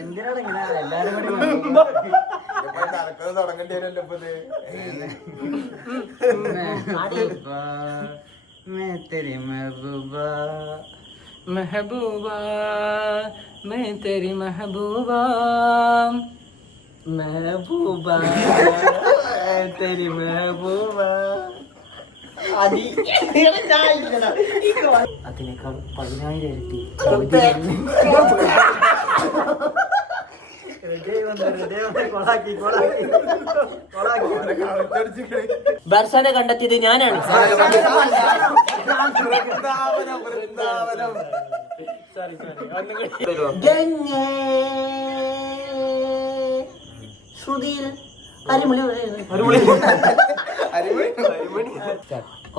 എന്തിനാണ് ഇങ്ങനെ എല്ലാരും കൂടി തുടങ്ങേണ്ടി വരുമല്ലോ मैं तेरी महबूबा महबूबा मैं तेरी महबूबा महबूबा तेरी महबूबा അതിനേക്കാൾ 10,000 ഇരട്ടി ബർസാനെ കണ്ടെത്തിയത് ഞാനാണ്. ശ്രുതിയിൽ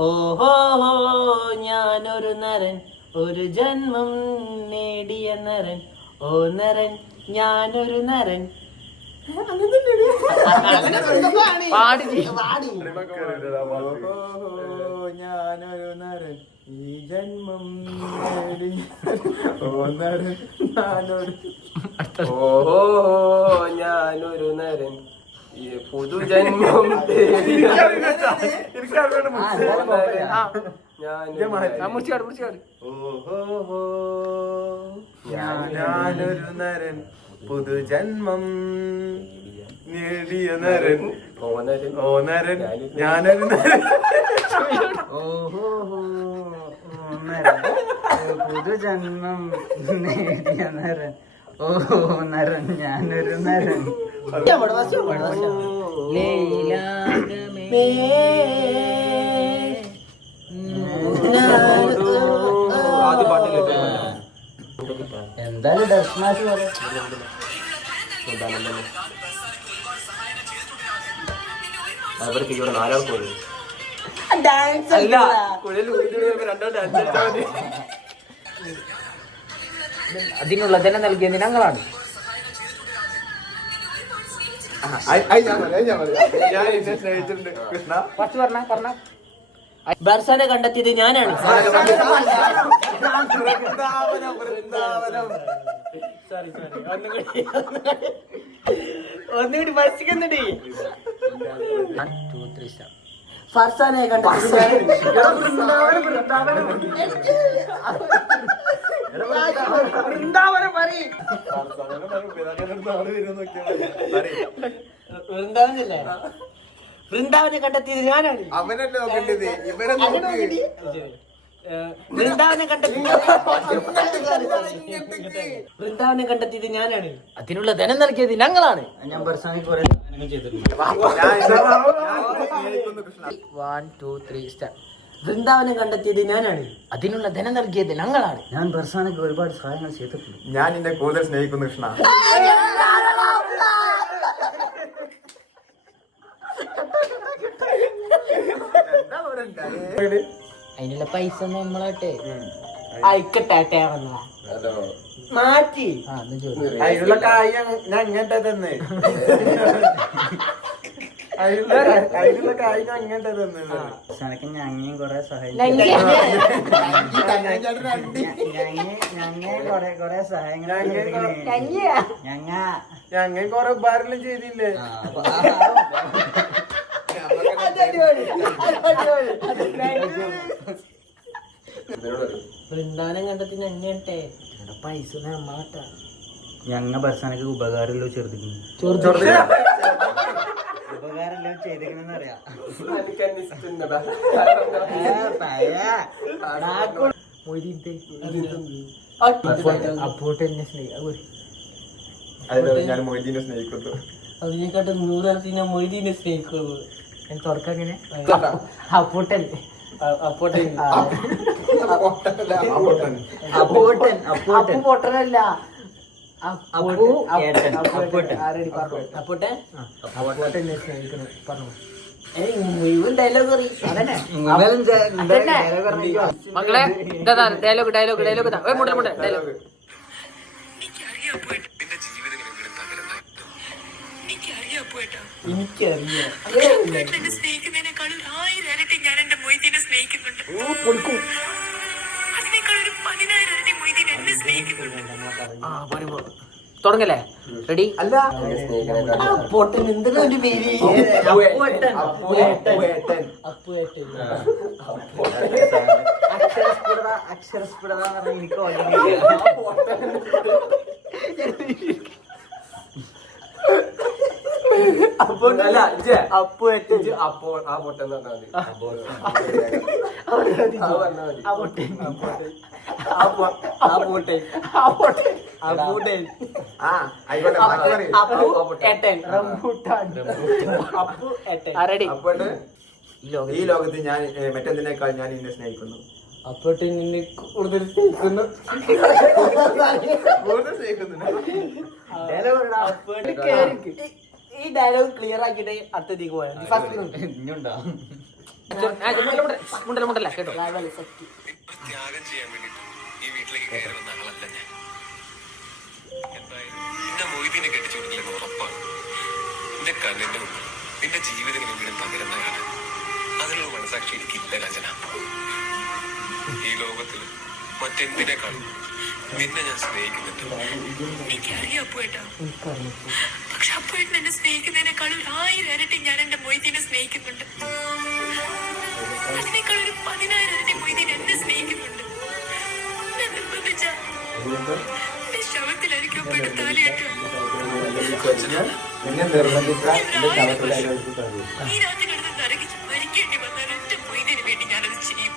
ഓഹോ ഞാനൊരു നരൻ, ഒരു ജന്മം നേടിയ നരൻ, ഓ നരൻ ഞാനൊരു നരൻ. ഞാനൊരു നരൻ ഈ ജന്മം നേടി ഓ നരൻ ഞാനൊരു ഓഹോ ഞാനൊരു നരൻ ഈ പുതുജന്മം തേടി ഓഹോ ഞാനൊരു നരൻ പുതുജന്മം നേടിയ നരൻ ഓ നരൻ ഞാനൊരു നരൻ ഓഹോ പുതുജന്മം നേടിയ നരൻ, ഓ നരൻ ഞാനൊരു നരൻ. എന്തായാലും ഡെസ്മാഷ് പോലെ അവർക്ക് ഇവിടെ 4 ആൾ പോയി അതിനുള്ള ധനം നൽകിയത് ഞങ്ങളാണ്. ബർസാനെ കണ്ടെത്തിയത് ഞാനാണ്. ഒന്നുകൂടി ബസ്സിക്കുന്നുണ്ട്. ഫർസാനെ കണ്ടെത്തിയത് വൃന്ദാവനല്ലേ? വൃന്ദാവനെ കണ്ടെത്തിയത് ഞാനാണ്. അവനല്ലേ നോക്കേണ്ടത്, ഇവരെ വൃന്ദാവനെ കണ്ടെത്തിയത് ഞാനാണ്. അതിനുള്ള ധനം നൽകിയത് ഞങ്ങളാണ്. ഞാൻ ബർസാനെ കുറെ ചെയ്തിട്ടുണ്ട്. 1 2 3 സ്റ്റാർട്ട്. വൃന്ദാവനെ കണ്ടെത്തിയത് ഞാനാണ്. അതിനുള്ള ധനം നൽകിയത് ഞങ്ങളാണ്. ഞാൻ ബർസാനക്ക് ഒരുപാട് സഹായങ്ങൾ ചെയ്തിട്ടുണ്ട്. ഞാൻ നിന്നെ കൂടുതൽ സ്നേഹിക്കുന്നു കൃഷ്ണ. അതിനുള്ള പൈസ നമ്മളാട്ടെ അയക്കട്ടെ മാറ്റി അതിനുള്ള കായ് ഞാൻ ഇങ്ങനത്തെ തന്നെ. അതിനുള്ള കായ് ഞാൻ ഇങ്ങനത്തെ തന്നെ. ബർസാനക്ക് ഞങ്ങയും കൊറേ സഹായിച്ചു. കൊറേ സഹായങ്ങൾ ഞങ്ങൾ കൊറേ ഉപകാരം ചെയ്തില്ലേ. വൃന്ദാവനം കണ്ടെത്തി ഞങ്ങട്ടെ പൈസ നമ്മളാട്ടാ. ഞങ്ങ ബർസാനക്ക് ഉപകാരമല്ലോ ചെയ്തിരിക്കുന്നു. ഉപകാരമല്ലോ ചെയ്തിരിക്കണെന്ന് അറിയാം. അപ്പോട്ടെന്നെ ഞാൻ മൊയ്തീനെ സ്നേഹിക്കുന്നു. അതിനെക്കാട്ടും 100 ഇരട്ടി ഞാൻ മൊയ്തീനെ സ്നേഹിക്കുള്ളൂ. തുറക്കങ്ങനെ അപ്പോട്ടൻ പൊട്ടനല്ല മക്കളെ ഡയലോഗ് എനിക്കറിയാം. സ്നേഹിക്കുന്നതിനേക്കാളും 1000 ഇരട്ടി ഞാൻ എന്റെ മൊയ്തീനെ സ്നേഹിക്കുന്നുണ്ട്. അതിനേക്കാൾ ഒരു 10,000 ഇരട്ടി മൊയ്തീനെ സ്നേഹിക്കുന്നുണ്ട്. ആ പറയുമ്പോ തുടങ്ങല്ലേ? റെഡി? അല്ല അപ്പോട്ടൻ എന്തിനാ ഒരു പേര്? അപ്പുവേട്ടൻ. അപ്പുവേട്ടൻ. അക്ഷരസ്ഫുടത എനിക്ക് ഓർമ്മയില്ല. അല്ല ഇജ്ജ് അപ്പുവേട്ടൻ. ഇജ്ജ് അപ്പോ ആ പൊട്ടൻ എന്ന് പറഞ്ഞാൽ മതി. ആ ആയിക്കോട്ടെ ബാക്കി പറയ്. റെഡി? അപ്പോട്ട് ഈ ലോകത്ത് ഈ ലോകത്ത് ഞാൻ മറ്റെന്തിനേക്കാൾ ഞാൻ നിന്നെ സ്നേഹിക്കുന്നു. അപ്പോട്ട് നിന്നെ കൂടുതൽ സ്നേഹിക്കുന്നു. കൂടുതൽ സ്നേഹിക്കുന്നു. ഈ ഡയലോഗ് ക്ലിയർ ആക്കിയിട്ട് അടുത്തേക്ക് പോയാൽ ഇനിയുണ്ടോ? മുണ്ടല്ല കേട്ടോ. ത്യാഗം ചെയ്യാൻ വേണ്ടിട്ട് ഈ വീട്ടിലേക്ക് കയറി വന്ന ആളല്ല ഞാൻ. എന്തായാലും നിന്നെ മൊയ്തീനെ കെട്ടിച്ചു കൊടുക്കില്ലെന്ന് ഉറപ്പാണ്. നിന്റെ കണ്ണിന്റെ മുമ്പിൽ നിന്റെ ജീവിതത്തിന് മുമ്പിലും പകരുന്ന കാണാൻ അതിനുള്ള മനസാക്ഷി എനിക്കില്ല രചന. ഈ ലോകത്തിൽ മറ്റെന്തിനേക്കാളും നിന്നെ ഞാൻ സ്നേഹിക്കുന്നുണ്ട്. എനിക്കറിയാം അപ്പുവേട്ടാ. പക്ഷെ അപ്പുവേട്ടൻ എന്നെ സ്നേഹിക്കുന്നതിനേക്കാളും 1000 ഇരട്ടി ഞാൻ എന്റെ മൊയ്തീനെ സ്നേഹിക്കുന്നുണ്ട്. അതിനേക്കാൾ ഒരു 10,000 ഇരട്ടി മൊയ്തീൻ എന്നെ സ്നേഹിക്കുന്നുണ്ട്. എന്നെ നിർബന്ധിച്ച എന്റെ ശവത്തിലായിരിക്കും അപ്പുവേട്ട താലിയേറ്റം. നിന്നെ നിർബന്ധിച്ച ഈ രാത്രി കിടന്ന് നരകിച്ച് മരിക്കേണ്ടി വന്നാൽ ഒറ്റ മൊയ്തീന് വേണ്ടി ഞാനത് ചെയ്യും.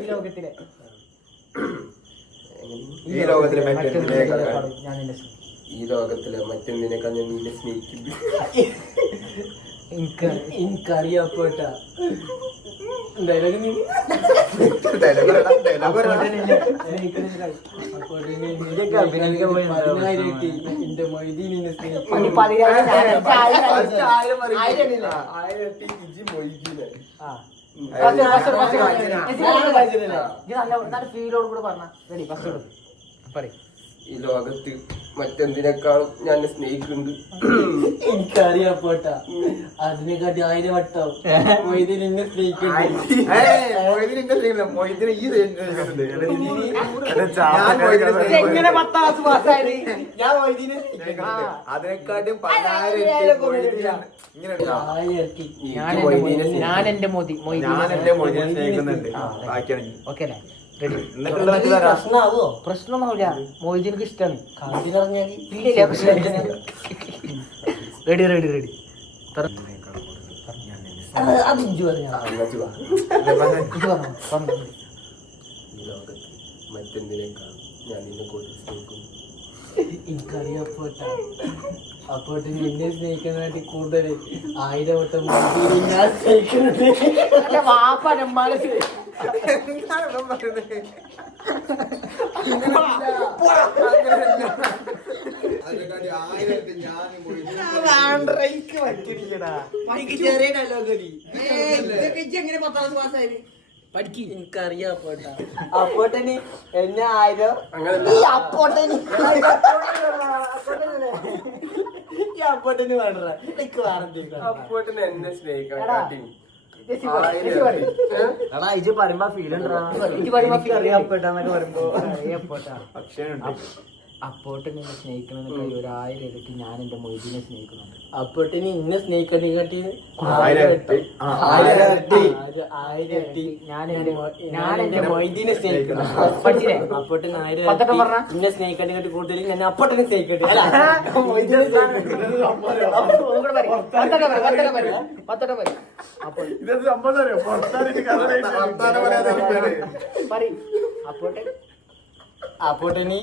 ഈ ലോകത്തിലെ ഈ ലോകത്തിലെ മറ്റെന്തിനേക്കാൾ ഞാൻ നിന്നെ ഈ ലോകത്തിലെ മറ്റെന്തിനേക്കാൾ ഞാൻ നിന്നെ സ്നേഹിക്കുന്നു. എനിക്കറിയാപ്പോട്ടാ. എന്റെ മൊയ്തീനെ സ്നേഹിക്കും. ഫീലോട് കൂടെ പറഞ്ഞ റെഡി? ഫസ്റ്റ് പറയും. ഈ ലോകത്ത് മറ്റെന്തിനേക്കാളും ഞാൻ സ്നേഹിക്കുന്നുണ്ട്. എനിക്കറിയാം പോട്ടാ. അതിനെക്കാട്ടി 1000 വട്ടം മൊയ്തീൻ എന്നെ സ്നേഹിക്കുന്നുണ്ട്. എങ്ങനെ 10ാം ക്ലാസ് പാസ്സായത്? ഞാൻ മൊയ്തീനെ അതിനെക്കാട്ടും ഞാൻ എന്റെ മോദി സ്നേഹിക്കുന്നുണ്ട്. ബാക്കിയാണ് ഓക്കെ അല്ലേ? റെഡി? എന്നിട്ടുള്ള പ്രശ്നമാവോ? പ്രശ്നമൊന്നുമില്ല. മൊയ്തീനക്ക് ഇഷ്ടമാണ്. കാതിലിറങ്ങിയാൽ റെഡി റെഡി റെഡി. അത് ഇഞ്ചു പറഞ്ഞ ഈ ലോകത്ത് മറ്റെന്തിനേക്കാളും ഞാൻ നിന്നെ കൂടുതൽ സ്നേഹിക്കുന്നു. എനിക്കറിയാപ്പോട്ടാ. അപ്പോട്ട് നിന്നെ സ്നേഹിക്കുന്നതായിട്ട് കൂടുതൽ 1000 വട്ടം മൊയ്തീനെ ഞാൻ സ്നേഹിക്കുന്നുണ്ട്. വാപ്പനമ്മാനെ എനിക്കറിയാപ്പോട്ടാ. അപ്പോട്ടന് എന്നെ 1000 അപ്പോട്ടന് ഈ അപ്പോട്ടന് വേണ്ട. എനിക്ക് വേറെ അപ്പോട്ടിന് എന്നെ സ്നേഹിക്കണം. എടാ ഇജ് പറയുമ്പോ ഫീൽ അറിയാപ്പെട്ടാന്നൊക്കെ പറയുമ്പോ പക്ഷേ അപ്പോട്ടനെ എന്നെ സ്നേഹിക്കണമെന്നൊക്കെ 1000 ഇരട്ടി ഞാൻ എന്റെ മൊയ്തീനെ സ്നേഹിക്കുന്നുണ്ട്. അപ്പോട്ടന് ഇന്നെ സ്നേഹിക്കട്ടെ 1000 ഇരട്ടി. 1000 ഇരട്ടി ഞാൻ എന്റെ മൊയ്തീനെ സ്നേഹിക്കുന്നു. പഠിച്ചില്ലേ? അപ്പോട്ടന് 1000 ഇരട്ടി ഇന്നെ സ്നേഹിക്കട്ടെ കൂടുതൽ ഞാൻ അപ്പോട്ടനെ സ്നേഹിക്കട്ടെ. അപ്പോട്ടെ അപ്പോട്ടനി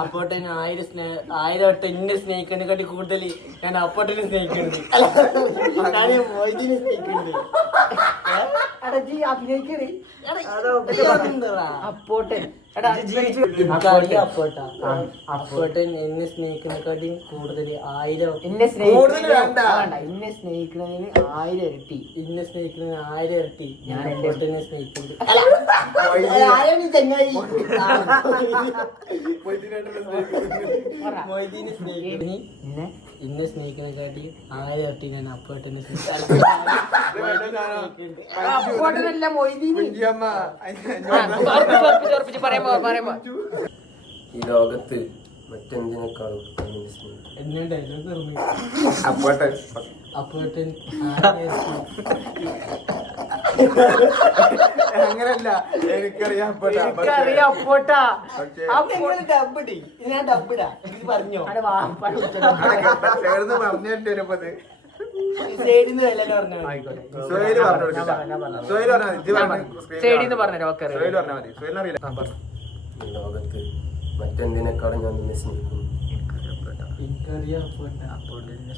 അപ്പോട്ടന് 1000 വട്ടം എന്നെ സ്നേഹിക്കണ കാട്ടി കൂടുതൽ ഞാൻ അപ്പോട്ടനെ സ്നേഹിക്കുന്നുണ്ട്. ഞാൻ മൊയ്തീനെ സ്നേഹിക്കുന്നുണ്ട്. അഭിനയിക്കണേ അപ്പോട്ടൻ. എനിക്കറിയാം അപ്പോട്ടാ. അപ്പോട്ടൻ എന്നെ സ്നേഹിക്കുന്നതിനെക്കാട്ടിയും കൂടുതൽ 1000 എന്നെ കൂടുതൽ വേണ്ട. എന്നെ സ്നേഹിക്കുന്നതിന് 1000 ഇരട്ടി. എന്നെ സ്നേഹിക്കുന്നത് 1000 ഇരട്ടി ഞാൻ ഞാൻ അപ്പോട്ടനെ സ്നേഹിക്കുന്നത്. ആരാണ് ഈ ചങ്ങായി? മൊയ്തീനെ സ്നേഹിക്കുന്നതിന് എന്നെ എന്നെ സ്നേഹിക്കുന്നതിനെക്കാട്ടി 1000 ഇരട്ടി ഞാൻ അപ്പോട്ടനെ അപ്പോട്ടനല്ല മൊയ്തീന്. കുഞ്ചിയമ്മ ഈ ലോകത്ത് മറ്റെന്തിനേക്കാളും ഞാൻ നിന്നെ സ്നേഹിക്കുന്നു. എന്നെ ഡയലോഗ് നിർമ്മി അപ്പോട്ടെ അപ്പോട്ടൻ അങ്ങനല്ല എനിക്കറിയാം അപ്പോട്ടെ. എനിക്കറിയാം അപ്പോട്ടാ. പക്ഷേ ഡബിടി ഞാൻ ഡബിടാ ഇത് പറഞ്ഞോ അവിടെ വാപ്പാട് ചേർന്ന് പറഞ്ഞിട്ട് വരുമ്പത് സൈഡിന്ന് വല്ലല്ലോ പറഞ്ഞോ. സുഹേല് പറഞ്ഞു കൊടുക്കണ്ട. സുഹേല് പറഞ്ഞാൽ മതി. ഇജ്ജ് പറഞ്ഞ സൈഡിന്ന് പറഞ്ഞോ. ഓക്കെ സുഹേല് പറഞ്ഞാൽ മതി. സുഹേലിന് അറിയില്ല. ഈ ലോകത്ത് മറ്റെന്തിനേക്കാളും ഞാൻ നിന്നെ സ്നേഹിക്കുന്നു. എനിക്കറിയാം അപ്പോട്ടാ. അപ്പോട്ടൻ എന്നെ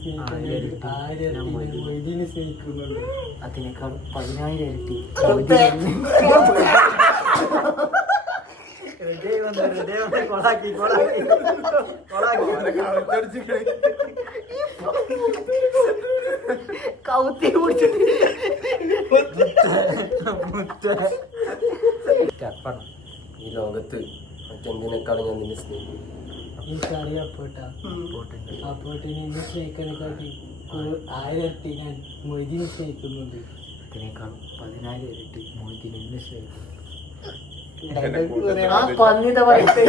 സ്നേഹിക്കുന്നത് 1000 ഇരട്ടി ഞാൻ മൊയ്തീനെ സ്നേഹിക്കുന്നുണ്ട്. അതിനേക്കാൾ 10000 ഇരട്ടി. കൗത്തി പിടിച്ചിട്ട് ഈ ലോകത്ത് മറ്റെന്തിനേക്കാളും ഞാൻ നിന്നെ സ്നേഹിക്കുന്നു. എനിക്കറിയാം അപ്പോട്ടാ. അപ്പോട്ടൻ എന്നെ സ്നേഹിക്കുന്നതിനെക്കാട്ടി 1000 ഇരട്ടി ഞാൻ മൊയ്തീനെ സ്നേഹിക്കുന്നുണ്ട്. അതിനേക്കാൾ 10000 ഇരട്ടി മോഹിത്തിന് എന്നെ സ്നേഹിക്കുന്നു. ഡയലോഗ് ആ പന്നിത പറയട്ടെ.